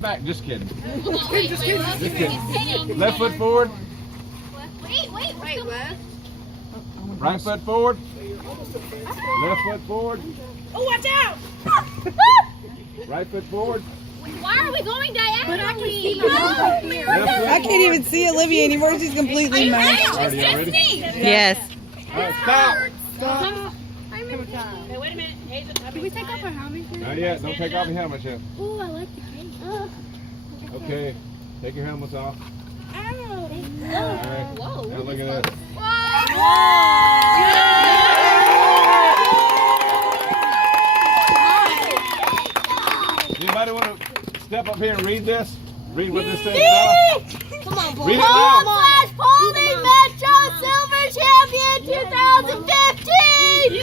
back. Just kidding. Just kidding. Left foot forward. Wait, what? Right foot forward. Left foot forward. Oh, watch out! Right foot forward. Why are we going diagonally? Left foot I can't even see Olivia anymore. She's completely mashed. Already. Yes. All right, stop. Hey, wait a minute. Can we take off our helmets? Not yet. Don't take off your helmets yet. Ooh, I like the cake. Okay. Take your helmets off. All right. Whoa. Now look at this. Anybody want to step up here and read this? Read what this says. Come on, boy. Read it loud. Paulding Metro Silver Champion 2015!